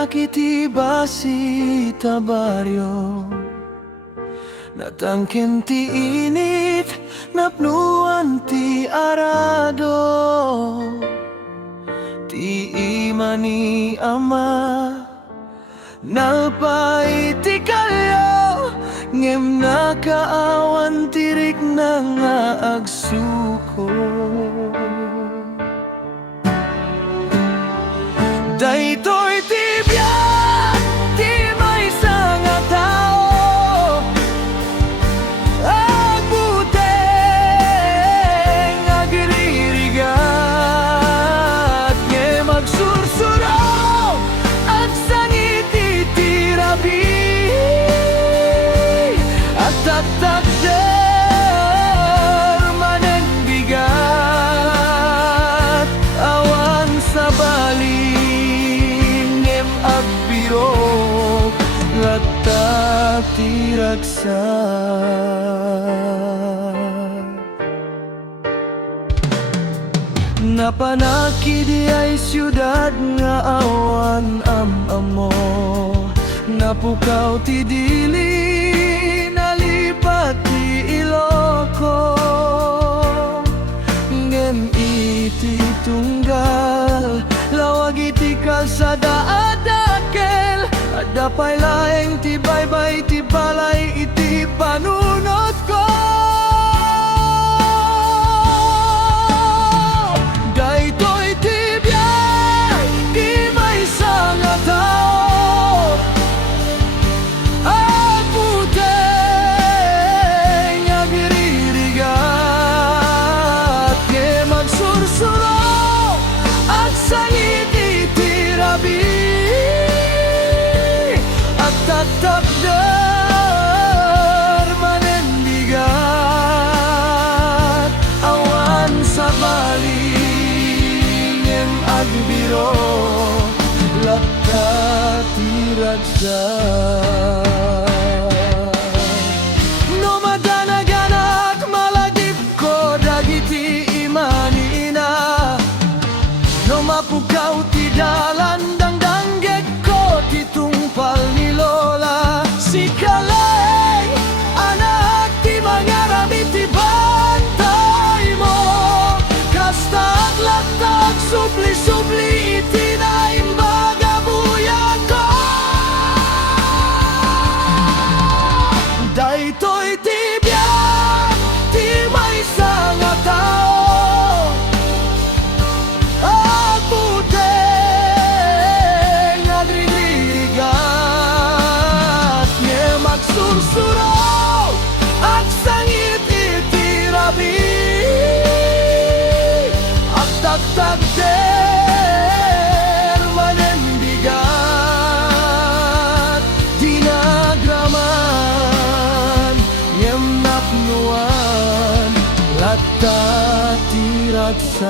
nakiti basi tabaryo natangken ti init napnuan ti arado ti imani ama nalpay ti kalyo ngem nakaawan tirik na nga agsuko daytoy ti biyak ti maysa nga tao agbuteng agririgat ngem agsursuro at sangit iti rabi at tatakder manen bigat awan sa bali agbiro latta ti ragsak napanaki di ay siyudad nga awan amo napukaw ti dili nalipat ti Iloco ngem iti tunggal lawag iti kalsada adakel adapay laeng ti baybay ti balay iti panunot ko daytoy ti biyak ti maysa nga tao agbuteng agririgat ngem agsursuro at sangit iti rabi at tatakder manen bigat awan sa bali ngem agbiro latta ti ragsak no madanaganak malagip ko dagiti imanina no mapukaw ti dalan dangdanggek ko ti tungpal ni Lola si kalay anak ti mangarami ti bantay mo kasta aglatag subli-subli iti naimbaga buyan ko daytoy ti biyak ti maysa nga tao agbuteng agririgat ngem agsursuro at sangit iti rabi at tatakder manen bigat dinagraman ngem napnuan latta ti ragsak